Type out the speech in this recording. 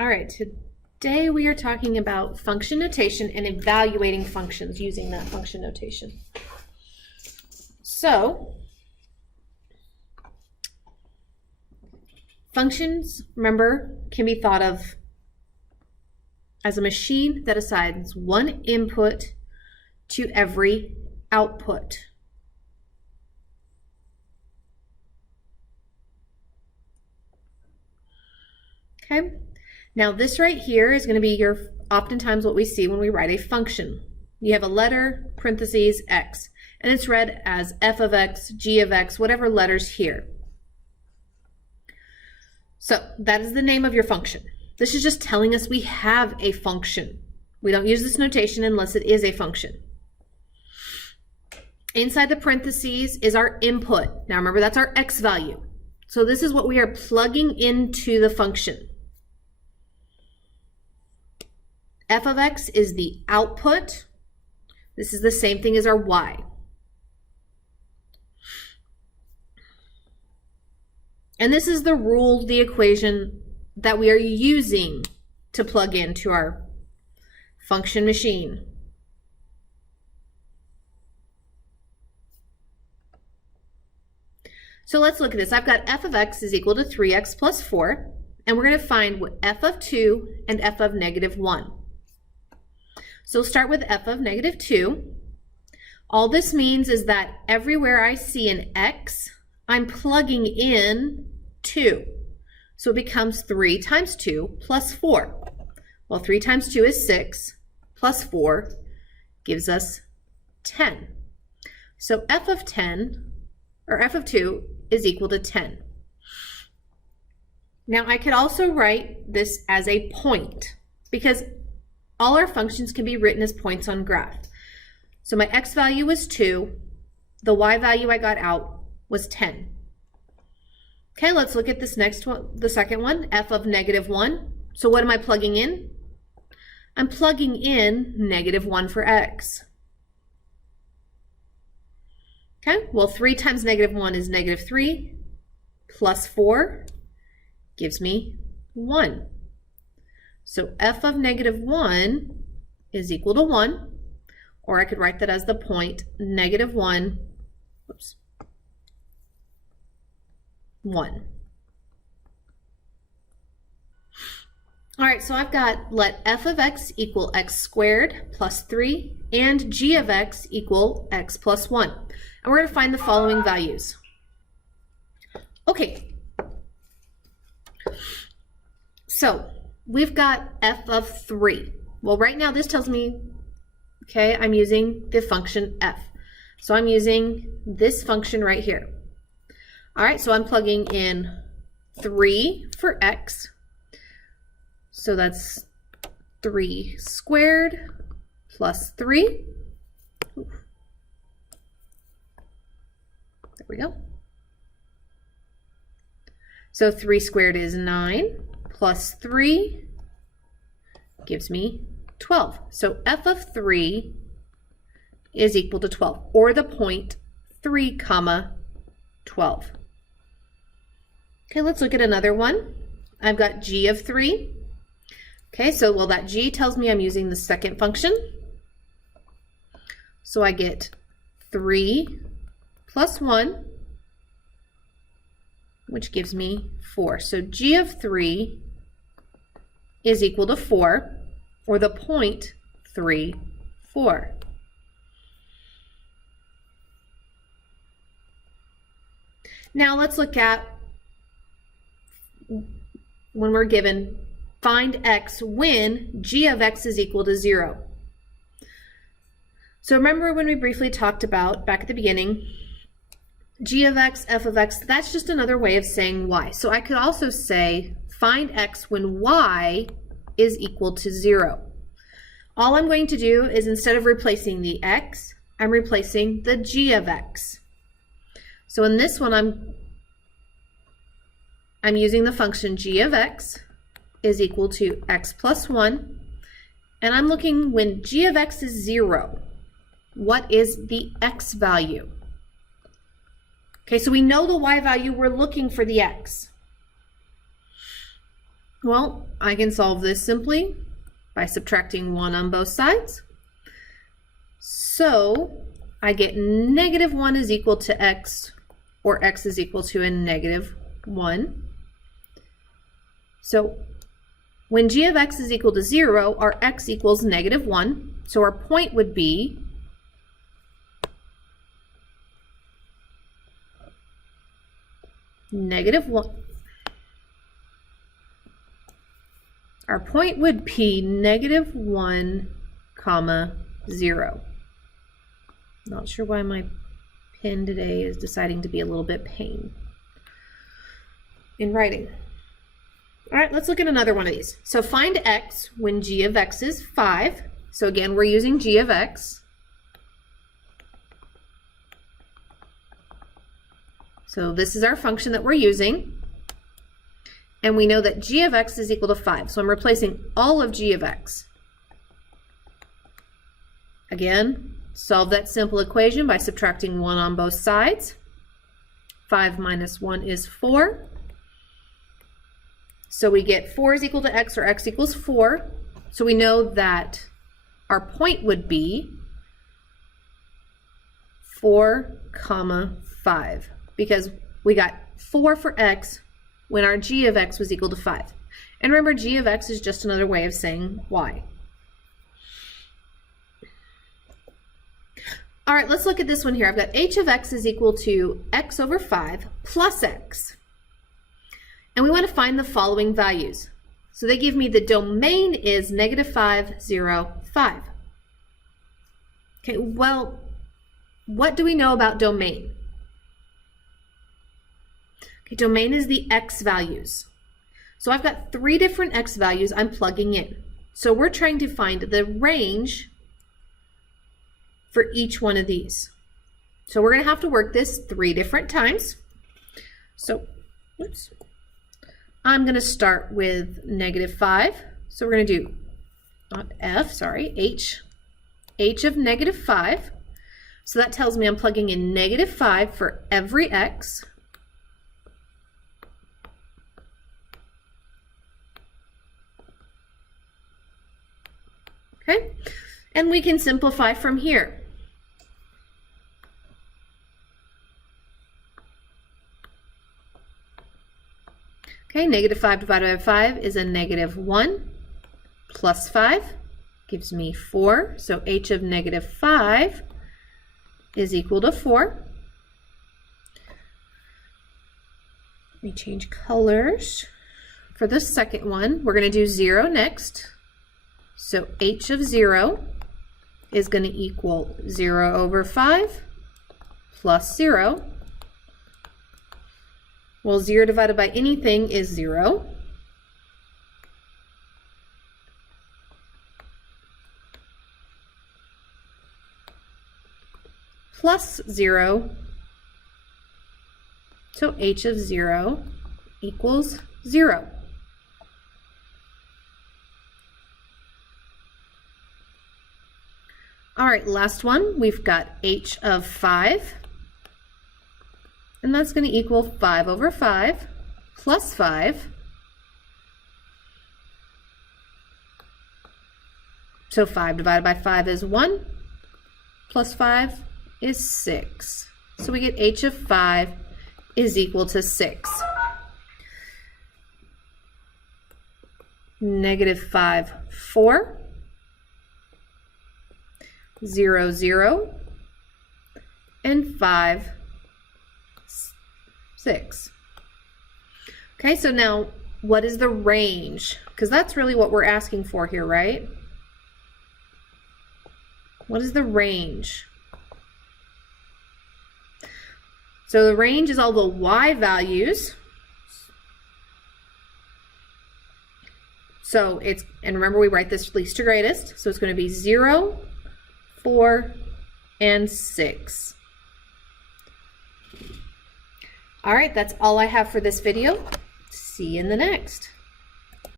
All right, today we are talking about function notation and evaluating functions using that function notation. So, functions, remember, can be thought of as a machine that assigns one input to every output. Okay, now this right here is going to be oftentimes what we see when we write a function. You have a letter, parentheses, x, and it's read as f of x, g of x, whatever letters here. So that is the name of your function. This is just telling us we have a function. We don't use this notation unless it is a function. Inside the parentheses is our input. Now remember, that's our x value. So this is what we are plugging into the function. F of x is the output. This is the same thing as our y. And this is the rule, the equation that we are using to plug into our function machine. So let's look at this. I've got f of x is equal to 3x plus 4, and we're going to find what f of 2 and f of negative 1. So we'll start with f of negative 2. All this means is that everywhere I see an x, I'm plugging in 2. So it becomes 3 times 2 plus 4. Well, 3 times 2 is 6, plus 4 gives us 10. So f of 10, or f of 2, is equal to 10. Now I could also write this as a point, because all our functions can be written as points on graph. So my x value was 2, the y value I got out was 10. Okay, let's look at this next one, the second one, f of negative 1. So what am I plugging in? I'm plugging in negative 1 for x. Okay, well 3 times negative 1 is negative 3, plus 4 gives me 1. So f of negative 1 is equal to 1, or I could write that as the point negative 1, 1. All right, so I've got let f of x equal x squared plus 3 and g of x equal x plus 1. And we're going to find the following values. Okay, so we've got f of 3. Well, right now this tells me, okay, I'm using the function f. So I'm using this function right here. All right, so I'm plugging in 3 for x. So that's 3 squared plus 3. There we go. So 3 squared is 9 plus 3 gives me 12. So f of 3 is equal to 12, or the point 3 comma 12. Okay, let's look at another one. I've got g of 3. Okay, so well, that g tells me I'm using the second function. So I get 3 plus 1, which gives me 4. So g of 3 is equal to 4, or the point 3, 4. Now let's look at when we're given find x when g of x is equal to 0. So remember when we briefly talked about back at the beginning, g of x, f of x, that's just another way of saying y. So I could also say find x when y is equal to 0. All I'm going to do is, instead of replacing the x, I'm replacing the g of x. So in this one, I'm using the function g of x is equal to x plus 1, and I'm looking when g of x is 0, what is the x value? Okay, so we know the y value, we're looking for the x. Well, I can solve this simply by subtracting 1 on both sides. So I get -1 is equal to x, or x is equal to a -1. So when g of x is equal to 0, our x equals -1. So our point would be -1. Our point would be -1, 0. Not sure why my pen today is deciding to be a little bit pain in writing. All right, let's look at another one of these. So find x when g of x is 5. So again, we're using g of x. So this is our function that we're using. And we know that g of x is equal to 5. So I'm replacing all of g of x. Again, solve that simple equation by subtracting 1 on both sides. 5 minus 1 is 4. So we get 4 is equal to x, or x equals 4. So we know that our point would be 4, 5, because we got 4 for x when our g of x was equal to 5. And remember, g of x is just another way of saying y. All right, let's look at this one here. I've got h of x is equal to x over 5 plus x. And we want to find the following values. So they give me the domain is -5, 0, 5. Okay, well, what do we know about domain? Okay, domain is the x values. So I've got 3 different x values I'm plugging in. So we're trying to find the range for each one of these. So we're going to have to work this 3 different times. So, oops. I'm going to start with -5. So we're going to do, not f, sorry, h of -5. So that tells me I'm plugging in -5 for every x. Okay, and we can simplify from here. Okay, -5 divided by 5 is a -1 plus 5 gives me 4. So h of -5 is equal to 4. Let me change colors. For the second one, we're going to do 0 next. So h of 0 is going to equal 0 over 5 plus 0. Well, 0 divided by anything is 0. Plus 0. So h of 0 equals 0. All right, last one, we've got h of 5. And that's going to equal 5 over 5 plus 5. So 5 divided by 5 is 1, plus 5 is 6. So we get h of 5 is equal to 6. -5, 4. 0, 0. And 5, 6. Okay, so now what is the range? Because that's really what we're asking for here, right? What is the range? So the range is all the y values. So it's, and remember we write this least to greatest, so it's going to be 0, 4, and 6. All right, that's all I have for this video. See you in the next.